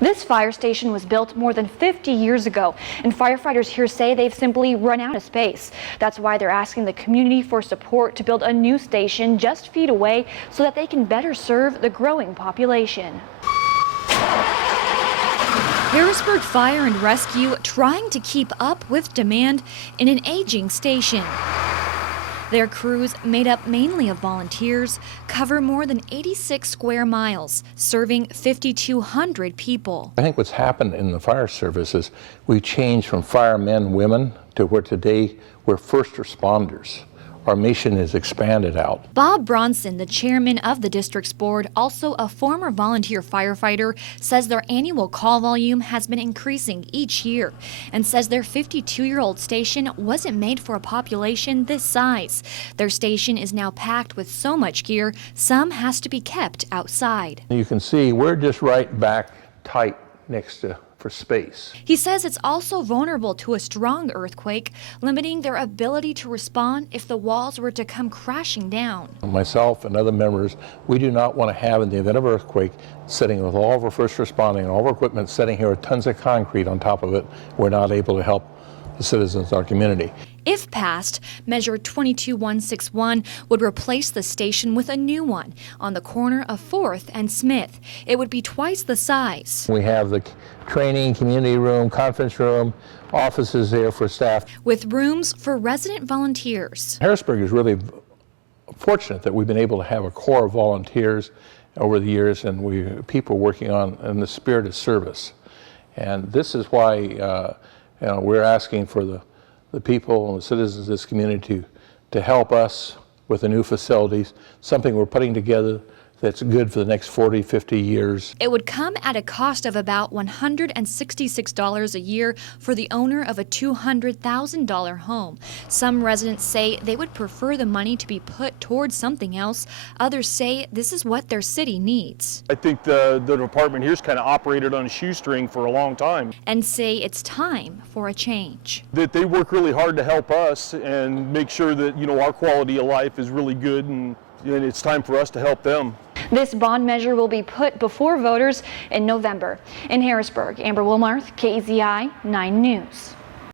This fire station was built more than 50 years ago, and firefighters here say they've simply run out of space. That's why they're asking the community for support to build a new station just feet away so that they can better serve the growing population. Harrisburg Fire and Rescue trying to keep up with demand in an aging station. Their crews, made up mainly of volunteers, cover more than 86 square miles, serving 5,200 people. I think what's happened in the fire service is we changed from firemen, women, to where today we're first responders. Our mission is expanded out. Bob Bronson, the chairman of the district's board, also a former volunteer firefighter, says their annual call volume has been increasing each year and says their 52-year-old station wasn't made for a population this size. Their station is now packed with so much gear, some has to be kept outside. You can see we're just right back tight next to for space. He says it's also vulnerable to a strong earthquake, limiting their ability to respond if the walls were to come crashing down. Myself and other members, we do not want to have, in the event of an earthquake, sitting with all of our first responding and all of our equipment sitting here with tons of concrete on top of it. We're not able to help the citizens of our community. If passed, Measure 22161 would replace the station with a new one on the corner of 4th and Smith. It would be twice the size. We have the training, community room, conference room, offices there for staff. With rooms for resident volunteers. Harrisburg is really fortunate that we've been able to have a core of volunteers over the years, and people working on in the spirit of service. And this is why we're asking for the people and the citizens of this community to help us with the new facilities, something we're putting together that's good for the next 40, 50 years. It would come at a cost of about $166 a year for the owner of a $200,000 home. Some residents say they would prefer the money to be put towards something else. Others say this is what their city needs. I think the department here's kind of operated on a shoestring for a long time. And say it's time for a change. That they work really hard to help us and make sure that, our quality of life is really good, and it's time for us to help them. This bond measure will be put before voters in November. In Harrisburg, Amber Wilmarth, KEZI 9 News.